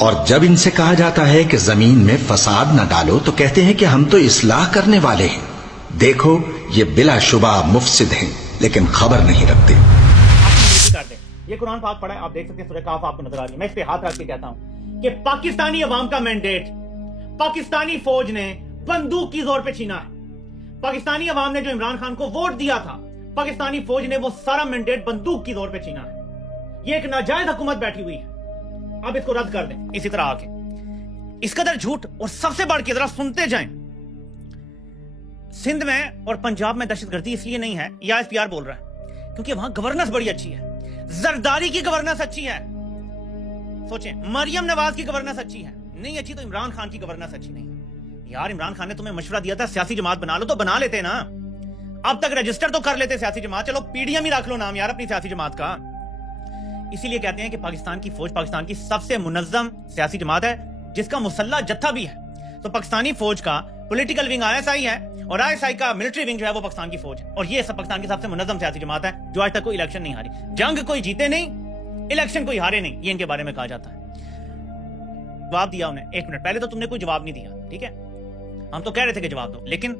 اور جب ان سے کہا جاتا ہے کہ زمین میں فساد نہ ڈالو تو کہتے ہیں کہ ہم تو اصلاح کرنے والے ہیں. دیکھو یہ بلا شبہ مفسد ہیں لیکن خبر نہیں رکھتے. یہ قرآن پاک پڑھا ہے، آپ دیکھ سکتے ہیں سورہ کاف آپ کو نظر آ رہی ہے. میں اس پہ ہاتھ رکھ کے کہتا ہوں کہ پاکستانی عوام کا مینڈیٹ پاکستانی فوج نے بندوق کی زور پہ چھینا ہے. پاکستانی عوام نے جو عمران خان کو ووٹ دیا تھا، پاکستانی فوج نے وہ سارا مینڈیٹ بندوق کی زور پہ چھینا ہے. یہ ایک ناجائز حکومت بیٹھی ہوئی ہے. اب اس کو رد کر دیں اسی طرح آ کے. اس قدر جھوٹ، اور سب سے بڑھ کے ذرا سنتے جائیں، سندھ میں اور پنجاب میں دہشت گردی اس لیے نہیں ہے، یا ایس پی آر بول رہا ہے، کیونکہ وہاں گورننس بڑی اچھی ہے. زرداری کی گورننس اچھی ہے. سوچیں، مریم نواز کی گورننس اچھی ہے، نہیں اچھی تو عمران خان کی گورننس اچھی نہیں. یار عمران خان نے تمہیں مشورہ دیا تھا سیاسی جماعت بنا لو، تو بنا لیتے نا. اب تک رجسٹر تو کر لیتے سیاسی جماعت. چلو پی ڈی ایم ہی رکھ لو نام یار اپنی سیاسی جماعت کا. اسی لیے کہتے ہیں کہ پاکستان کی فوج پاکستان کی سب سے منظم سیاسی جماعت ہے، جس کا مسلح جتھا بھی ہے. تو پاکستانی فوج کا political wing I S I ہے، اور آئی ایس آئی کا ملٹری ونگ جو ہے وہ پاکستان کی فوج ہے. اور یہ سب پاکستان کی سب سے منظم سیاسی جماعت ہے جو آج تک کوئی الیکشن نہیں ہاری. جنگ کوئی جیتے نہیں، الیکشن کوئی ہارے نہیں، یہ ان کے بارے میں کہا جاتا ہے. جواب دیا انہیں. ایک منٹ پہلے تو تم نے کوئی جواب نہیں دیا، ٹھیک ہے، ہم تو کہہ رہے تھے کہ جواب دو، لیکن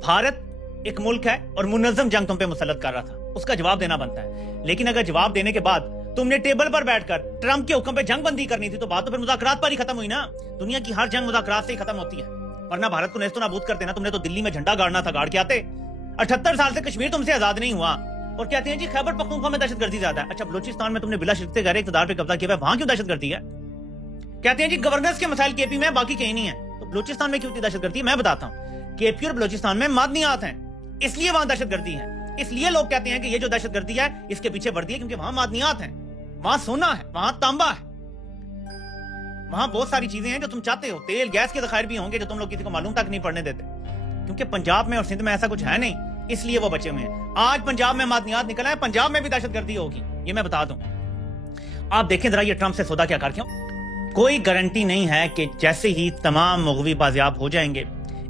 بھارت ایک ملک ہے اور منظم جنگ تم پہ مسلط کر رہا تھا، اس کا جواب دینا بنتا ہے. لیکن اگر جواب دینے کے بعد تم نے ٹیبل پر بیٹھ کر ٹرمپ کے حکم پہ جنگ بندی کرنی تھی، تو بات تو پھر مذاکرات پر ہی ختم ہوئی نا. دنیا کی ہر جنگ مذاکرات سے ہی ختم ہوتی ہے، ورنہ بھارت کو نیست و نابود کرتے نا. تم نے تو دلی میں جھنڈا گاڑنا تھا، گاڑ کے آتے. 78 سال سے کشمیر تم سے آزاد نہیں ہوا، اور کہتے ہیں جی خیبر پختونخوا میں دہشت گردی زیادہ ہے. اچھا بلوچستان میں تم نے بلا شرط غیر اقتدار پہ قبضہ کیا ہے، وہاں کیوں دہشت گردی ہے؟ کہتے ہیں جی گورننس کے مسائل کے پی میں باقی کہیں نہیں ہے. تو بلوچستان میں کیوں دہشت گردی ہے؟ میں بتاتا ہوں. کے پی اور بلوچستان میں معدنیات ہیں، اس لیے وہاں دہشت گردی ہے. اس لیے لوگ کہتے ہیں کہ یہ جو دہشت گردی ہے اس کے پیچھے وردی ہے، کیونکہ وہاں معدنیات ہیں، وہاں سونا ہے، وہاں تانبا ہے، وہاں بہت ساری چیزیں ہیں جو تم چاہتے ہو. تیل گیس کے ذخائر بھی ہوں گے جو تم لوگ کسی کو معلوم تک نہیں پڑنے دیتے. کیونکہ پنجاب میں اور سندھ میں ایسا کچھ ہے نہیں، اس لیے وہ بچے ہوئے ہیں. آج پنجاب میں معدنیات نکل آئے، پنجاب میں بھی دہشت گردی ہوگی، یہ میں بتا دوں. آپ دیکھیں ذرا یہ ٹرمپ سے سودا کیا کر کے. کوئی گارنٹی نہیں ہے کہ جیسے ہی تمام مغوی بازیاب ہو جائیں گے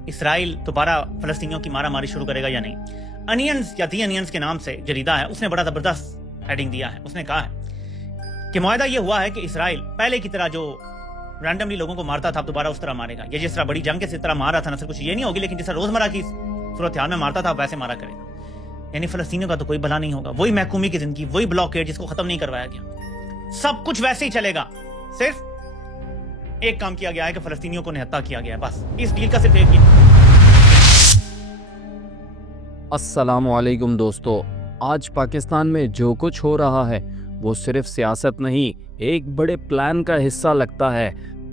اسرائیل دوبارہ فلسطینیوں کی مارا ماری شروع کرے گا یا نہیں. انینز یا دی انینز کے نام سے جریدہ ہے، اس نے بڑا زبردست ہیڈنگ دیا ہے. اس نے کہا ہے کہ معاہدہ یہ ہوا ہے کہ اسرائیل پہلے کی طرح جو رینڈملی لوگوں کو مارتا تھا اب دوبارہ اس طرح مارے گا. یہ جس طرح بڑی جنگ کے طرح مار رہا تھا، نہ صرف کچھ یہ نہیں ہوگی، لیکن جس طرح روزمرہ کی صورتحال میں مارتا تھا ویسے مارا کرے گا. یعنی فلسطینیوں کا تو کوئی بھلا نہیں ہوگا. وہی محکومی کی زندگی، وہی بلاکیڈ جس کو ختم نہیں کروایا گیا، سب کچھ ویسے ہی چلے گا. صرف ایک کام کیا گیا ہے کہ فلسطینیوں کو نہتا کیا گیا ہے، بس اس ڈیل کا صرف ایک ہی. السلام علیکم دوستو. آج پاکستان میں جو کچھ ہو رہا ہے وہ صرف سیاست نہیں، ایک بڑے پلان کا حصہ لگتا ہے.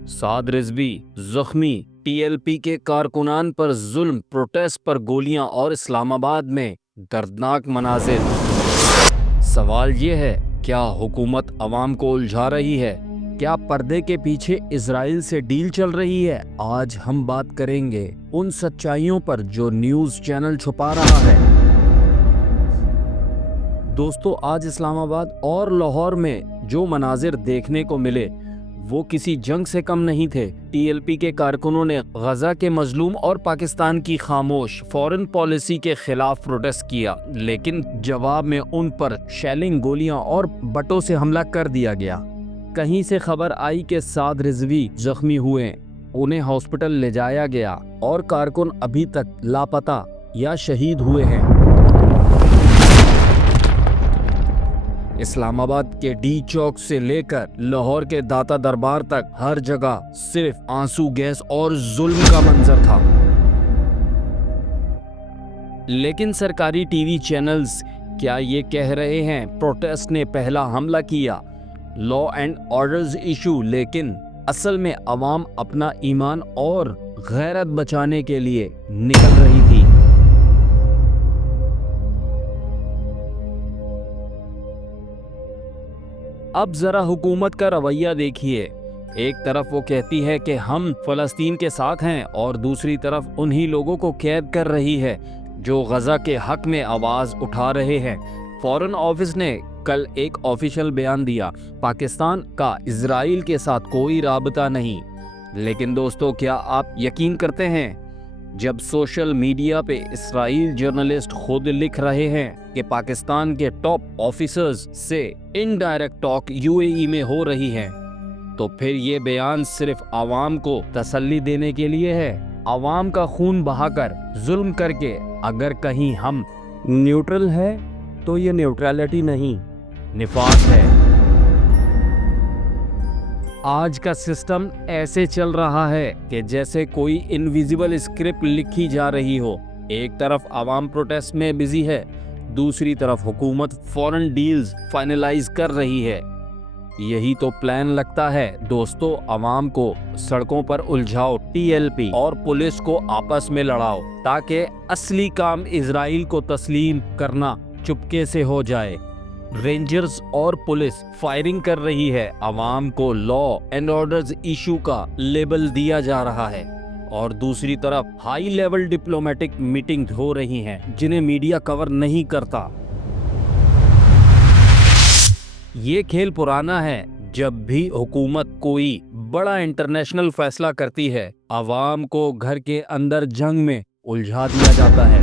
سعد رضوی زخمی، ٹی ایل پی کے کارکنان پر ظلم، پروٹیسٹ پر گولیاں، اور اسلام آباد میں دردناک مناظر. سوال یہ ہے، کیا حکومت عوام کو الجھا رہی ہے؟ کیا پردے کے پیچھے اسرائیل سے ڈیل چل رہی ہے؟ آج ہم بات کریں گے ان سچائیوں پر جو نیوز چینل چھپا رہا ہے. دوستو، آج اسلام آباد اور لاہور میں جو مناظر دیکھنے کو ملے وہ کسی جنگ سے کم نہیں تھے. ٹی ایل پی کے کارکنوں نے غزہ کے مظلوم اور پاکستان کی خاموش فورن پالیسی کے خلاف پروٹیسٹ کیا، لیکن جواب میں ان پر شیلنگ، گولیاں اور بٹوں سے حملہ کر دیا گیا. کہیں سے خبر آئی کہ سعد رضوی زخمی ہوئے، انہیں ہاسپٹل لے جایا گیا، اور کارکن ابھی تک لاپتہ یا شہید ہوئے ہیں. اسلام آباد کے ڈی چوک سے لے کر لاہور کے داتا دربار تک ہر جگہ صرف آنسو گیس اور ظلم کا منظر تھا. لیکن سرکاری ٹی وی چینلز کیا یہ کہہ رہے ہیں پروٹیسٹ نے پہلا حملہ کیا، لا اینڈ آرڈرز ایشو؟ لیکن اصل میں عوام اپنا ایمان اور غیرت بچانے کے لیے نکل رہی تھی. اب ذرا حکومت کا رویہ دیکھیے. ایک طرف وہ کہتی ہے کہ ہم فلسطین کے ساتھ ہیں، اور دوسری طرف انہی لوگوں کو قید کر رہی ہے جو غزہ کے حق میں آواز اٹھا رہے ہیں. فارن آفس نے کل ایک آفیشیل بیان دیا، پاکستان کا اسرائیل کے ساتھ کوئی رابطہ نہیں. لیکن دوستو، کیا آپ یقین کرتے ہیں جب سوشل میڈیا پہ اسرائیل جرنلسٹ خود لکھ رہے ہیں کہ پاکستان کے ٹاپ آفیسرز سے انڈائریکٹ ٹاک یو اے ای میں ہو رہی ہے، تو پھر یہ بیان صرف عوام کو تسلی دینے کے لیے ہے؟ عوام کا خون بہا کر ظلم کر کے اگر کہیں ہم نیوٹرل ہے تو یہ نیوٹرلٹی نہیں، نفاق ہے۔ آج کا سسٹم ایسے چل رہا ہے کہ جیسے کوئی انویزیبل اسکرپٹ لکھی جا رہی ہو۔ ایک طرف عوام پروٹیسٹ میں بزی ہے، دوسری طرف حکومت فورن ڈیلز فائنلائز کر رہی ہے۔ یہی تو پلان لگتا ہے دوستو، عوام کو سڑکوں پر الجھاؤ، ٹی ایل پی اور پولیس کو آپس میں لڑاؤ تاکہ اصلی کام اسرائیل کو تسلیم کرنا چپکے سے ہو جائے۔ رینجرز اور پولیس فائرنگ کر رہی ہے، عوام کو لا اینڈ آرڈرز ایشو کا لیبل دیا جا رہا ہے، اور دوسری طرف ہائی لیول ڈپلومیٹک میٹنگ ہو رہی ہیں جنہیں میڈیا کور نہیں کرتا۔ یہ کھیل پرانا ہے، جب بھی حکومت کوئی بڑا انٹرنیشنل فیصلہ کرتی ہے عوام کو گھر کے اندر جنگ میں الجھا دیا جاتا ہے۔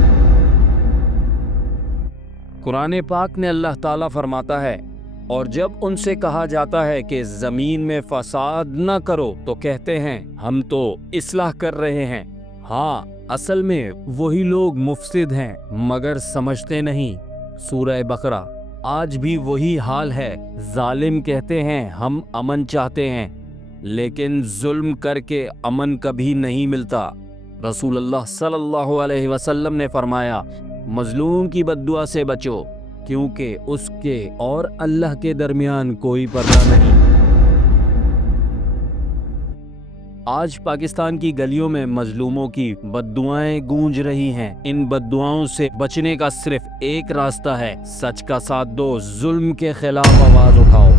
قرآن پاک نے اللہ تعالیٰ فرماتا ہے، اور جب ان سے کہا جاتا ہے کہ زمین میں فساد نہ کرو تو کہتے ہیں ہم تو اصلاح کر رہے ہیں۔ ہاں، اصل میں وہی لوگ مفسد ہیں مگر سمجھتے نہیں۔ سورہ بقرہ۔ آج بھی وہی حال ہے، ظالم کہتے ہیں ہم امن چاہتے ہیں، لیکن ظلم کر کے امن کبھی نہیں ملتا۔ رسول اللہ صلی اللہ علیہ وسلم نے فرمایا، مظلوم کی بد دعا سے بچو، کیونکہ اس کے اور اللہ کے درمیان کوئی پردہ نہیں۔ آج پاکستان کی گلیوں میں مظلوموں کی بد دعائیں گونج رہی ہیں۔ ان بد دعاؤں سے بچنے کا صرف ایک راستہ ہے، سچ کا ساتھ دو، ظلم کے خلاف آواز اٹھاؤ۔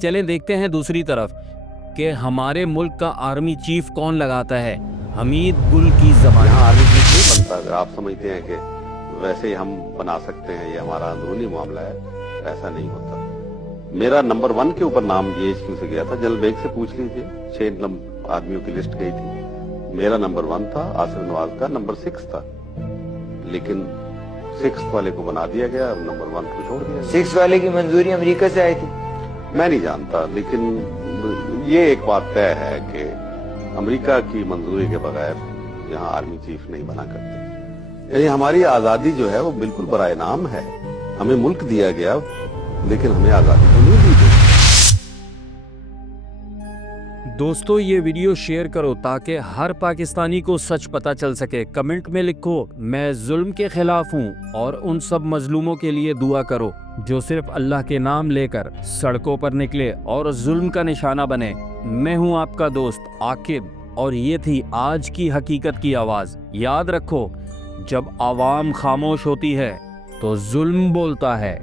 چلیں دیکھتے ہیں دوسری طرف کہ ہمارے ملک کا آرمی چیف کون لگاتا ہے۔ حمید گل کی زبان۔ آرمی چیف نہیں بنتا، اگر آپ سمجھتے ہیں کہ ویسے ہی ہم بنا سکتے ہیں، یہ ہمارا اندرونی معاملہ ہے، ایسا نہیں ہوتا۔ میرا نمبر 1 کے اوپر نام GHQ سے گیا تھا، جنرل بیگ سے پوچھ لیجئے، 6 آدمیوں کی لسٹ گئی تھی، میرا نمبر 1 تھا، آصف نواز کا نمبر 6 تھا، لیکن 6 والے کو بنا دیا گیا اور نمبر 1 کو چھوڑ دیا گیا۔ 6 والے کی منظوری امریکہ سے آئی تھی؟ میں نہیں جانتا، لیکن یہ ایک بات طے ہے کہ امریکہ کی منظوری کے بغیر یہاں آرمی چیف نہیں بنا کرتے۔ یعنی ہماری آزادی جو ہے وہ بالکل برائے نام ہے، ہمیں ملک دیا گیا لیکن ہمیں آزادی تو نہیں دی گئی۔ دوستو یہ ویڈیو شیئر کرو تاکہ ہر پاکستانی کو سچ پتہ چل سکے۔ کمنٹ میں لکھو میں ظلم کے خلاف ہوں، اور ان سب مظلوموں کے لیے دعا کرو جو صرف اللہ کے نام لے کر سڑکوں پر نکلے اور ظلم کا نشانہ بنے۔ میں ہوں آپ کا دوست عاقب، اور یہ تھی آج کی حقیقت کی آواز۔ یاد رکھو، جب عوام خاموش ہوتی ہے تو ظلم بولتا ہے۔